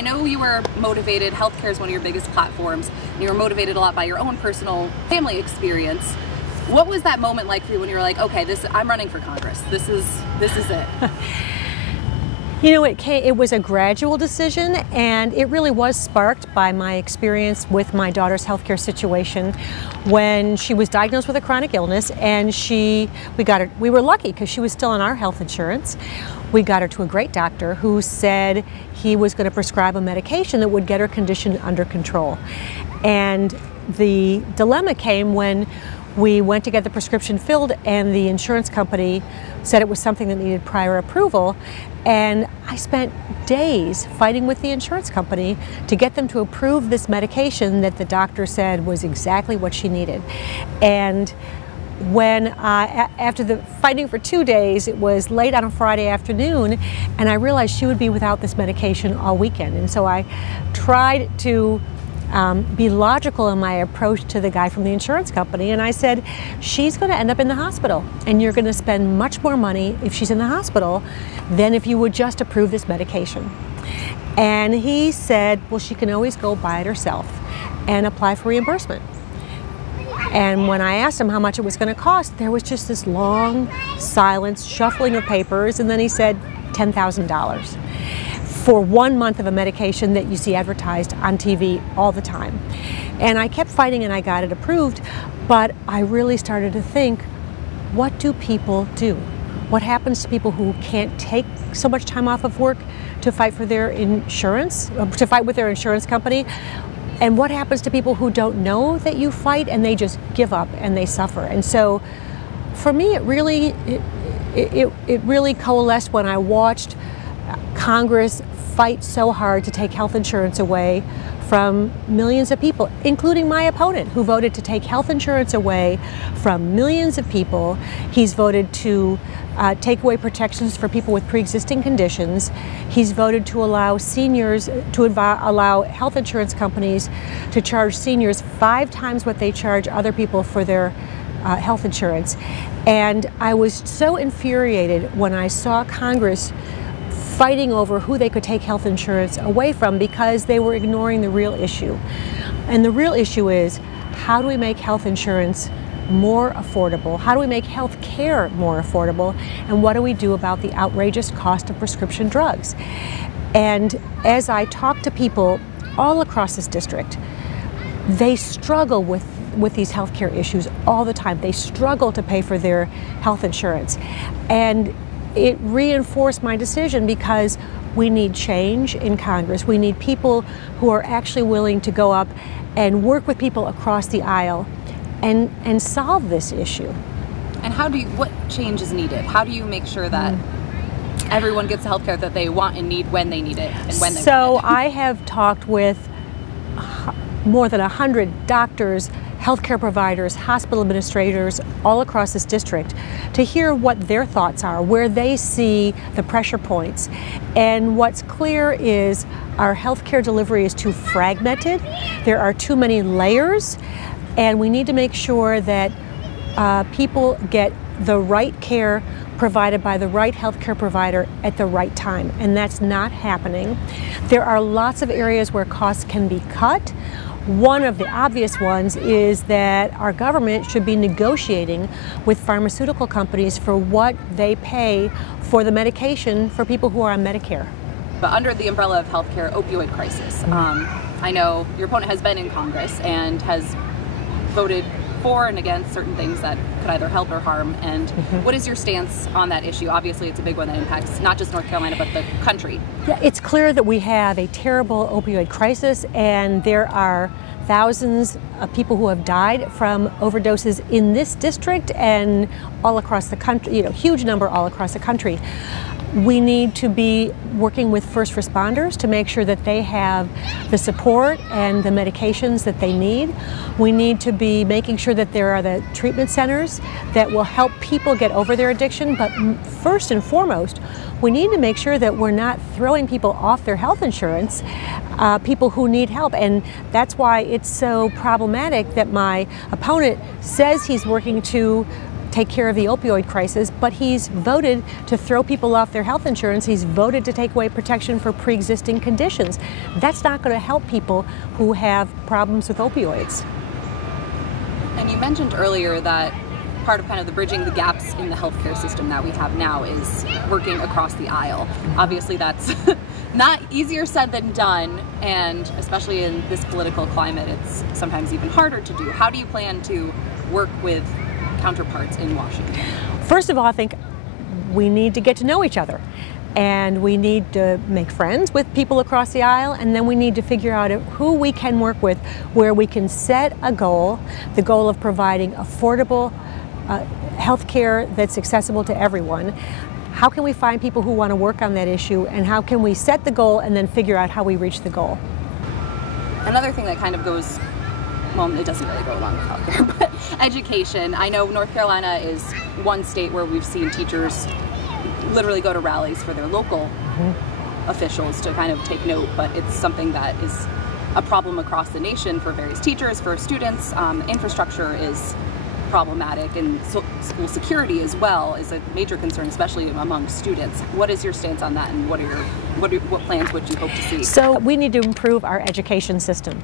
I know you were motivated, healthcare is one of your biggest platforms, and you were motivated a lot by your own personal family experience. What was that moment like for you when you were like, okay, I'm running for Congress, this is it? You know, it was a gradual decision, and it really was sparked by my experience with my daughter's healthcare situation when she was diagnosed with a chronic illness, and we were lucky because she was still on our health insurance. We got her to a great doctor who said he was going to prescribe a medication that would get her condition under control. And the dilemma came when we went to get the prescription filled and the insurance company said it was something that needed prior approval. And I spent days fighting with the insurance company to get them to approve this medication that the doctor said was exactly what she needed. And when after the fighting for 2 days, it was late on a Friday afternoon, and I realized she would be without this medication all weekend. And so I tried to be logical in my approach to the guy from the insurance company, and I said, she's going to end up in the hospital, and you're going to spend much more money if she's in the hospital than if you would just approve this medication. And he said, well, she can always go buy it herself and apply for reimbursement. And when I asked him how much it was going to cost, there was just this long silence, shuffling of papers, and then he said $10,000 for 1 month of a medication that you see advertised on TV all the time. And I kept fighting and I got it approved, but I really started to think, what do people do? What happens to people who can't take so much time off of work to fight for their insurance, to fight with their insurance company? And what happens to people who don't know that you fight and they just give up and they suffer? And so for me, it really coalesced when I watched Congress fight so hard to take health insurance away from millions of people, including my opponent, who voted to take health insurance away from millions of people. He's voted to take away protections for people with pre-existing conditions. He's voted to allow seniors, allow health insurance companies to charge seniors 5 times what they charge other people for their health insurance. And I was so infuriated when I saw Congress fighting over who they could take health insurance away from because they were ignoring the real issue. And the real issue is, how do we make health insurance more affordable? How do we make health care more affordable? And what do we do about the outrageous cost of prescription drugs? And as I talk to people all across this district, they struggle with these healthcare issues all the time. They struggle to pay for their health insurance. And it reinforced my decision because we need change in Congress. We need people who are actually willing to go up and work with people across the aisle and solve this issue. And what change is needed? How do you make sure that everyone gets the health care that they want and need when they need it and when they want it? So I have talked with more than 100 doctors, healthcare providers, hospital administrators all across this district to hear what their thoughts are, where they see the pressure points. And what's clear is our healthcare delivery is too fragmented. There are too many layers, and we need to make sure that people get the right care provided by the right healthcare provider at the right time, and that's not happening. There are lots of areas where costs can be cut. One of the obvious ones is that our government should be negotiating with pharmaceutical companies for what they pay for the medication for people who are on Medicare. But under the umbrella of healthcare, opioid crisis, I know your opponent has been in Congress and has voted for and against certain things that could either help or harm. And what is your stance on that issue? Obviously, it's a big one that impacts not just North Carolina, but the country. Yeah, it's clear that we have a terrible opioid crisis, and there are thousands of people who have died from overdoses in this district and all across the country, huge number all across the country. We need to be working with first responders to make sure that they have the support and the medications that they need. We need to be making sure that there are the treatment centers that will help people get over their addiction. But first and foremost, we need to make sure that we're not throwing people off their health insurance, people who need help. And that's why it's so problematic that my opponent says he's working to take care of the opioid crisis, but he's voted to throw people off their health insurance. He's voted to take away protection for pre-existing conditions. That's not going to help people who have problems with opioids. And you mentioned earlier that part of kind of the bridging the gaps in the healthcare system that we have now is working across the aisle. Obviously that's not easier said than done, and especially in this political climate, it's sometimes even harder to do. How do you plan to work with counterparts in Washington? First of all, I think we need to get to know each other, and we need to make friends with people across the aisle, and then we need to figure out who we can work with, where we can set a goal, the goal of providing affordable health care that's accessible to everyone. How can we find people who want to work on that issue, and how can we set the goal and then figure out how we reach the goal? Another thing that kind of goes, well, it doesn't really go along with healthcare, but education. I know North Carolina is one state where we've seen teachers literally go to rallies for their local officials to kind of take note, but it's something that is a problem across the nation for various teachers, for students. Infrastructure is problematic, and school security as well is a major concern, especially among students. What is your stance on that, and what plans would you hope to see? So we need to improve our education system.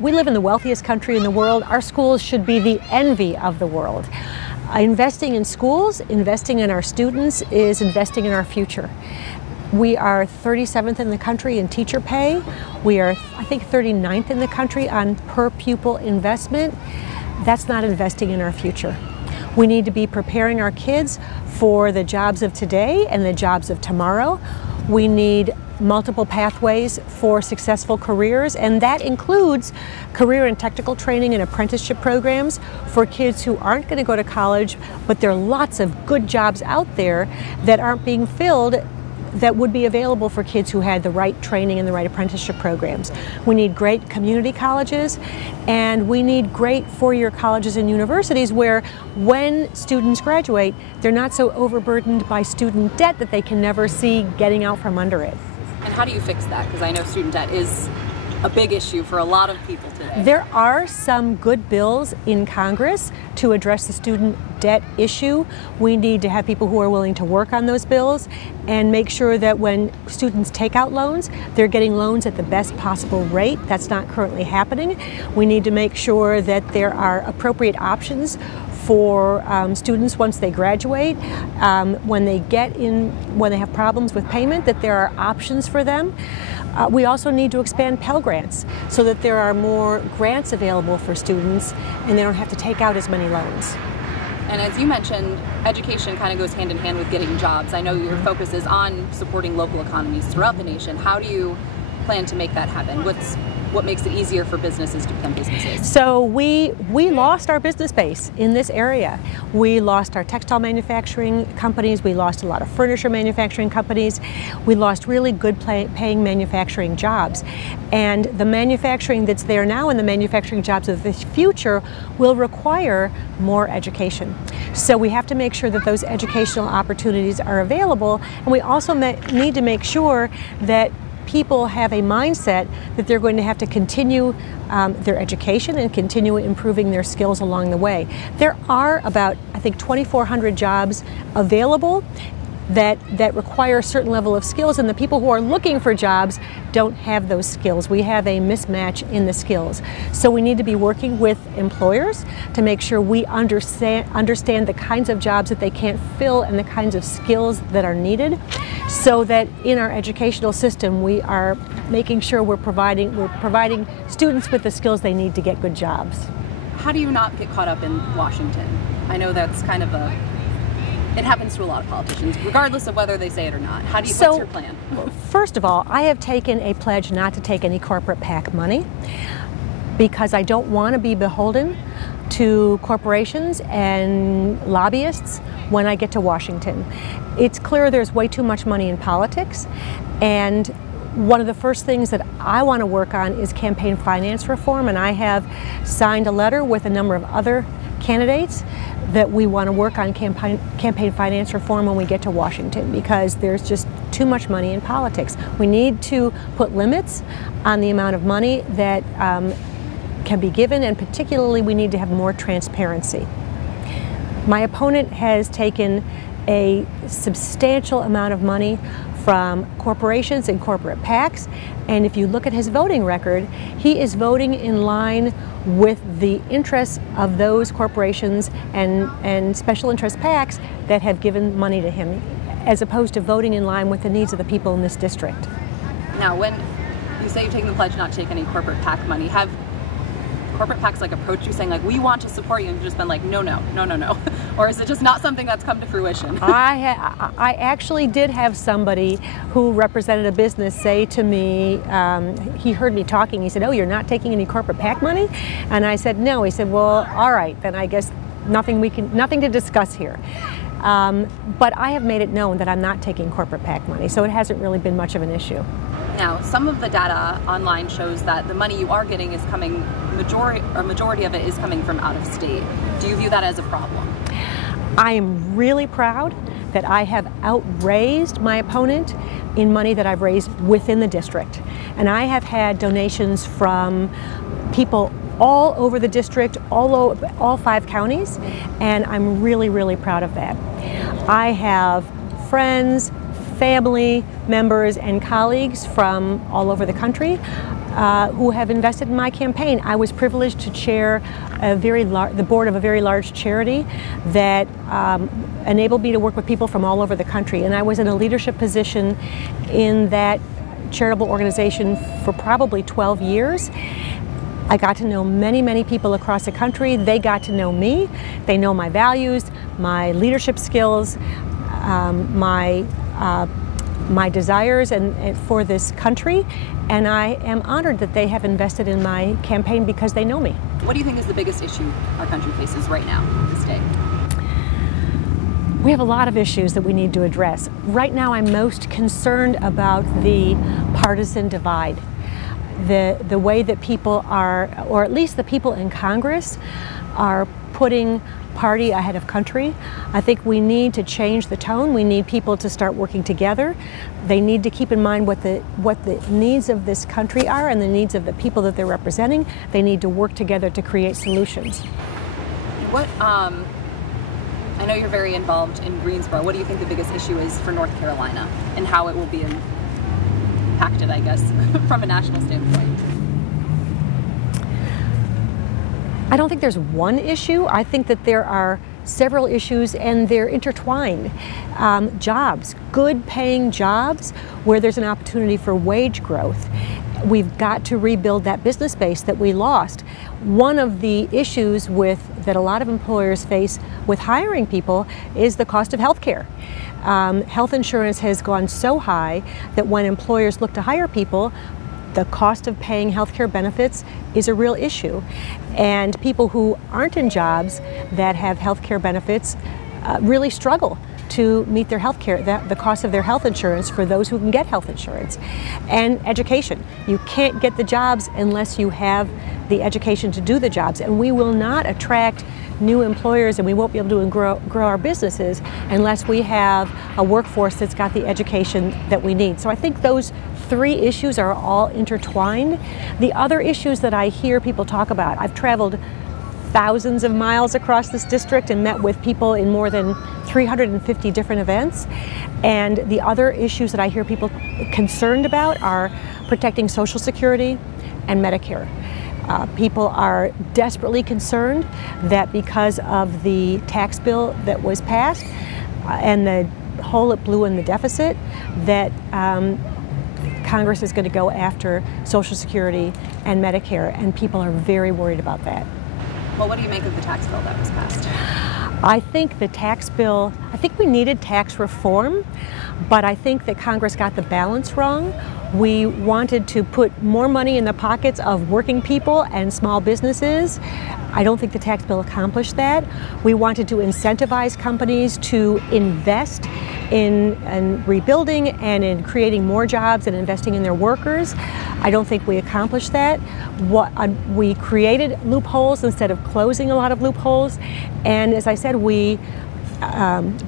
We live in the wealthiest country in the world. Our schools should be the envy of the world. Investing in schools, investing in our students, is investing in our future. We are 37th in the country in teacher pay. We are, I think, 39th in the country on per pupil investment. That's not investing in our future. We need to be preparing our kids for the jobs of today and the jobs of tomorrow. We need multiple pathways for successful careers, and that includes career and technical training and apprenticeship programs for kids who aren't going to go to college, but there are lots of good jobs out there that aren't being filled that would be available for kids who had the right training and the right apprenticeship programs. We need great community colleges, and we need great four-year colleges and universities where when students graduate, they're not so overburdened by student debt that they can never see getting out from under it. And how do you fix that? Because I know student debt is a big issue for a lot of people today. There are some good bills in Congress to address the student debt issue. We need to have people who are willing to work on those bills and make sure that when students take out loans, they're getting loans at the best possible rate. That's not currently happening. We need to make sure that there are appropriate options for students once they graduate, when they have problems with payment, that there are options for them. We also need to expand Pell Grants so that there are more grants available for students and they don't have to take out as many loans. And as you mentioned, education kind of goes hand in hand with getting jobs. I know your focus is on supporting local economies throughout the nation. How do you plan to make that happen? What makes it easier for businesses to become businesses? So we lost our business base in this area. We lost our textile manufacturing companies. We lost a lot of furniture manufacturing companies. We lost really good paying manufacturing jobs. And the manufacturing that's there now and the manufacturing jobs of the future will require more education. So we have to make sure that those educational opportunities are available, and we also need to make sure that people have a mindset that they're going to have to continue their education and continue improving their skills along the way. There are about, I think, 2,400 jobs available that require a certain level of skills, and the people who are looking for jobs don't have those skills. We have a mismatch in the skills. So we need to be working with employers to make sure we understand the kinds of jobs that they can't fill and the kinds of skills that are needed, so that in our educational system we are making sure we're providing students with the skills they need to get good jobs. How do you not get caught up in Washington? I know that's kind of it happens to a lot of politicians, regardless of whether they say it or not. What's your plan? First of all, I have taken a pledge not to take any corporate PAC money because I don't want to be beholden to corporations and lobbyists when I get to Washington. It's clear there's way too much money in politics, and one of the first things that I want to work on is campaign finance reform, and I have signed a letter with a number of other candidates that we want to work on campaign finance reform when we get to Washington, because there's just too much money in politics. We need to put limits on the amount of money that can be given, and particularly we need to have more transparency. My opponent has taken a substantial amount of money from corporations and corporate PACs, and if you look at his voting record, he is voting in line with the interests of those corporations and special interest PACs that have given money to him, as opposed to voting in line with the needs of the people in this district. Now, when you say you've taken the pledge not to take any corporate PAC money, have corporate PACs like approached you saying like, we want to support you, and you've just been like, no, no, no, no, no? Or is it just not something that's come to fruition? I actually did have somebody who represented a business say to me, he heard me talking, he said, oh, you're not taking any corporate PAC money? And I said, no. He said, well, all right, then I guess nothing to discuss here. But I have made it known that I'm not taking corporate PAC money, so it hasn't really been much of an issue. Now, some of the data online shows that the money you are getting is coming, majority of it is coming from out of state. Do you view that as a problem? I am really proud that I have outraised my opponent in money that I've raised within the district. And I have had donations from people all over the district, all 5 counties, and I'm really, really proud of that. I have friends, family members, and colleagues from all over the country who have invested in my campaign. I was privileged to chair the board of a very large charity that enabled me to work with people from all over the country, and I was in a leadership position in that charitable organization for probably 12 years. I got to know many, many people across the country. They got to know me. They know my values, my leadership skills, my desires and for this country, and I am honored that they have invested in my campaign because they know me. What do you think is the biggest issue our country faces right now, this day? We have a lot of issues that we need to address. Right now I'm most concerned about the partisan divide. The way that people are, or at least the people in Congress, are putting party ahead of country. I think we need to change the tone. We need people to start working together. They need to keep in mind what the needs of this country are and the needs of the people that they're representing. They need to work together to create solutions. I know you're very involved in Greensboro. What do you think the biggest issue is for North Carolina and how it will be impacted, I guess, from a national standpoint? I don't think there's one issue. I think that there are several issues and they're intertwined. Jobs, good paying jobs where there's an opportunity for wage growth. We've got to rebuild that business base that we lost. One of the issues that a lot of employers face with hiring people is the cost of health care. Health insurance has gone so high that when employers look to hire people, the cost of paying health care benefits is a real issue. And people who aren't in jobs that have health care benefits really struggle to meet their health care, the cost of their health insurance for those who can get health insurance. And education. You can't get the jobs unless you have the education to do the jobs. And we will not attract new employers and we won't be able to grow our businesses unless we have a workforce that's got the education that we need. So I think those 3 issues are all intertwined. The other issues that I hear people talk about, I've traveled thousands of miles across this district and met with people in more than 350 different events. And the other issues that I hear people concerned about are protecting Social Security and Medicare. People are desperately concerned that because of the tax bill that was passed and the hole it blew in the deficit, that Congress is going to go after Social Security and Medicare, and people are very worried about that. Well, what do you make of the tax bill that was passed? I think the tax bill, I think we needed tax reform, but I think that Congress got the balance wrong. We wanted to put more money in the pockets of working people and small businesses. I don't think the tax bill accomplished that. We wanted to incentivize companies to invest in rebuilding and in creating more jobs and investing in their workers. I don't think we accomplished that. We created loopholes instead of closing a lot of loopholes. And as I said, we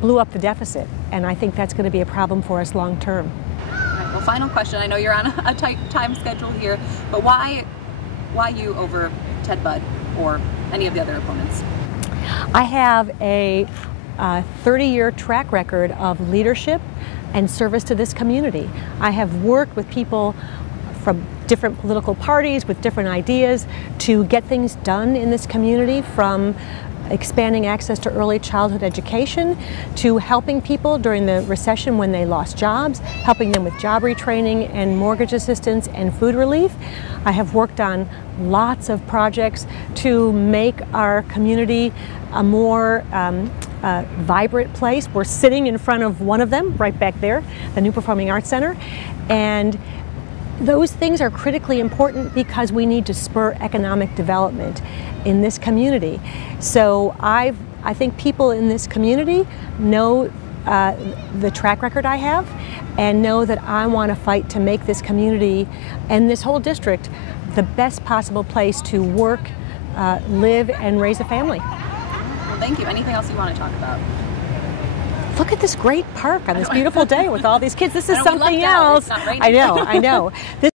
blew up the deficit. And I think that's going to be a problem for us long term. All right, well, final question. I know you're on a tight time schedule here, but why you over Ted Budd or any of the other opponents? I have a 30-year track record of leadership and service to this community. I have worked with people from different political parties with different ideas to get things done in this community, from expanding access to early childhood education to helping people during the recession when they lost jobs, helping them with job retraining and mortgage assistance and food relief. I have worked on lots of projects to make our community a more vibrant place. We're sitting in front of one of them right back there, the New Performing Arts Center, and those things are critically important because we need to spur economic development in this community. So I think people in this community know the track record I have and know that I want to fight to make this community and this whole district the best possible place to work, live, and raise a family. Well, thank you. Anything else you want to talk about? Look at this great park on this beautiful day with all these kids. This is something else. It's not raining. I know. This